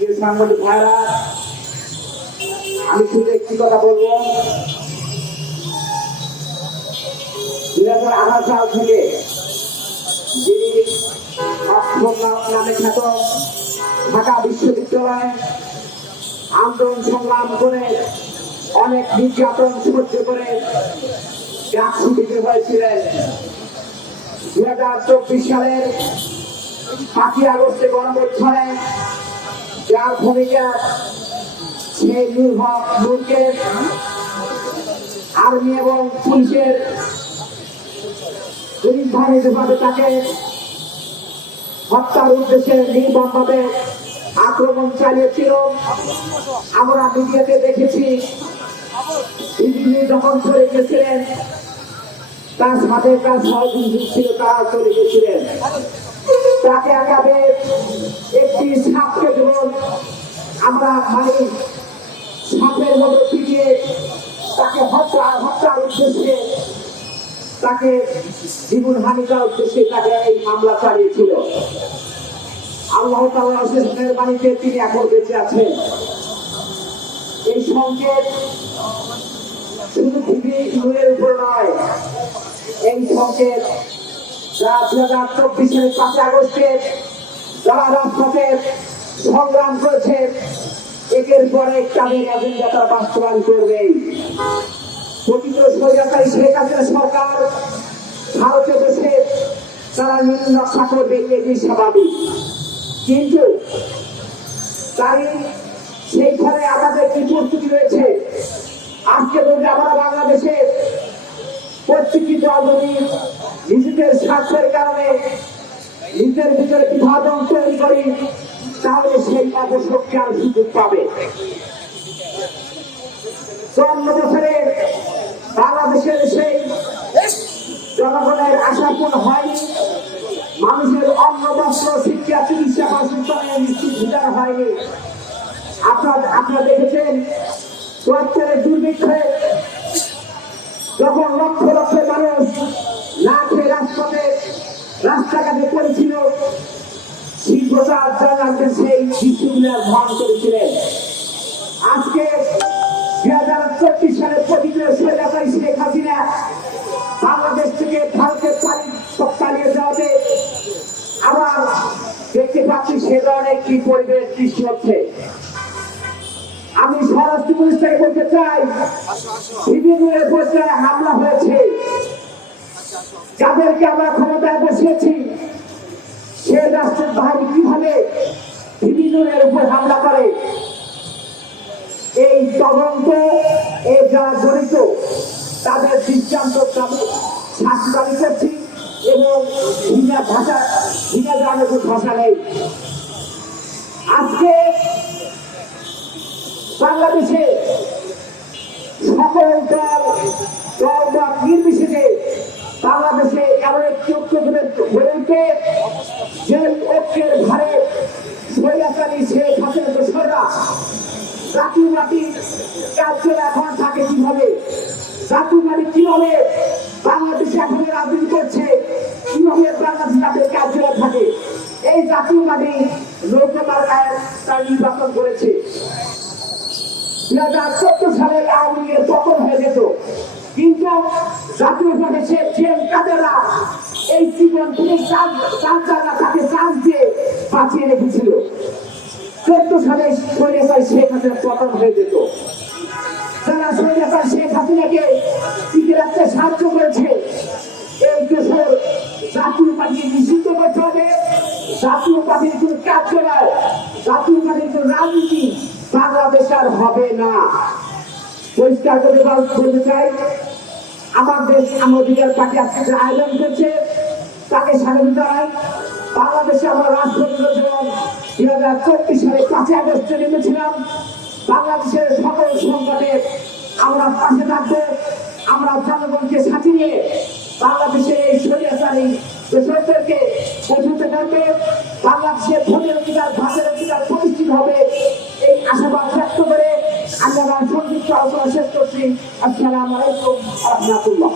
প্রিয় সাংবাদিক ভাইরা, আমি শুধু একটি কথা বলব। দুই হাজার থেকে যিনি নাম- খ্যাত ঢাকা বিশ্ববিদ্যালয়ে আন্দোলন সংগ্রাম করে অনেক নির্যাতন সহ্য করে ডাকসু হয়েছিলেন। দুই হাজার চব্বিশ সালের পাঁচই আগস্টে গণবচ্ছরে যার ভূমিকা লোককে আর্মি এবং পুলিশের নির্ধারিতভাবে তাকে হত্যার উদ্দেশ্যে নির্মমভাবে আক্রমণ চালিয়েছিল। আমরা মিডিয়াতে দেখেছি যখন চলে গেছিলেন, তার সাথে তার সহযোগী ছিল তারা চলে গেছিলেন। তাকে আগামী একটি সাপকে যেমন আমরা মানি। সাপের মতো পিটিয়ে তাকে হত্যা, হত্যার উদ্দেশ্যে তাকে জীবন হানিকার উদ্দেশ্যে তাকে এই মামলা চালিয়েছিল। আল্লাহ অশেষ মেহরবানিতে তিনি এখন বেঁচে আছেন। এই সংকেত শুধু খুবই নূরের উপর নয়, এই সংকেত হাজার চব্বিশ সালের পাঁচই আগস্টে যারা রাজপথে সংগ্রাম করেছে, একের পর এক তাদের এজেন্ডা তারা বাস্তবায়ন করবে। সরকার ভারতে বসে তারা নীল নকশা করবে, এটি স্বাভাবিক। কিন্তু তাই সেইখানে আমাদের কি প্রস্তুতি রয়েছে? আজকে যদি আমরা বাংলাদেশে প্রত্যেকটি দল নিজেদের স্বার্থের কারণে নিজের ভিতরে বিভাজন তৈরি করি তাহলে সেই অবশক্তি আর সুযোগ পাবে। চুয়ান্ন বছরে বাংলাদেশের সেই জনগণের আশা পূর্ণ হয়নি। মানুষের অন্ন, বস্ত্র, শিক্ষা, চিকিৎসা বাসস্থানে নিশ্চিত বিচার হয়নি। আপনার আপনারা দেখেছেন চুয়াত্তরের দুর্ভিক্ষে যখন লক্ষ লক্ষ রাস্তাঘাটে পড়েছিল। শিল্পতার জনগণকে সেই করেছিলেন। আজকে দুই হাজার চব্বিশ সালে শেখ হাসিনা বাংলাদেশ থেকে ভারতের আবার দেখতে পাচ্ছি সে ধরনের একটি পরিবেশ সৃষ্টি হচ্ছে। আমি স্বরাষ্ট্র বলতে চাই, বিভিন্ন হামলা হয়েছে। যাদেরকে আমরা ক্ষমতায় বসিয়েছি, সে রাষ্ট্রের বাহিনী কীভাবে বিভিন্ন উপর হামলা করে? এই তদন্ত, এ যারা জড়িত, তাদের দাবি শাস্তি করছি এবং ভিনা ভাষা ভিনা জানের কোনো ভাষা নেই। আজকে বাংলাদেশে সকল দল গড়ে যে ঐক্যের ভারে সৈয়াচারী শেখ হাসিনা দোসররা জাতীয় মাটি কার্য এখন থাকে কীভাবে? জাতীয় মাটি কীভাবে বাংলাদেশে এখন রাজনীতি করছে? কীভাবে বাংলাদেশ তাদের কার্যালয় থাকে? এই জাতীয় মাটি লোকমার গায়ের তার নির্বাচন করেছে। দুই হাজার চোদ্দ সালে আওয়ামী লীগের পতন হয়ে যেত। কিন্তু জাতীয় পার্টি সে কাদেরা এই জীবন তিনি চার চার তাকে চান্স দিয়ে বাঁচিয়ে রেখেছিল। চোদ্দ সালে সৈন্যসাই শেখ হাসিনা পতন হয়ে যেত। যারা সৈন্যসাই শেখ হাসিনাকে টিকে রাখতে সাহায্য করেছে, এই দেশের জাতীয় পার্টি নিষিদ্ধ করতে হবে। জাতীয় পার্টির কোন কার্যালয় জাতীয় পার্টির কোন রাজনীতি বাংলাদেশ আর হবে না। পরিষ্কার করে বল- বলতে চাই, আমার দেশ, আমার অধিকার পার্টি আজকে আয়োজন করছে। তাকে স্বাগত জানাই বাংলাদেশে আমরা রাষ্ট্রপতি যেমন দুই হাজার চব্বিশ সালে পাঁচই আগস্টে নেমেছিলাম। বাংলাদেশের সকল সংকটে আমরা পাশে থাকব। আমরা জনগণকে সাথে নিয়ে বাংলাদেশের এই স্বৈরাচারী দেশকে প্রতিহত করবে বাংলাদেশের ভোটের অধিকার ভাষের অধিকার প্রতিষ্ঠিত হবে। এই আশাবাদ ব্যক্ত করে আমরা সংযুক্ত আলোচনা শেষ করছি। আসসালামু আলাইকুম রহমতুল্লাহ।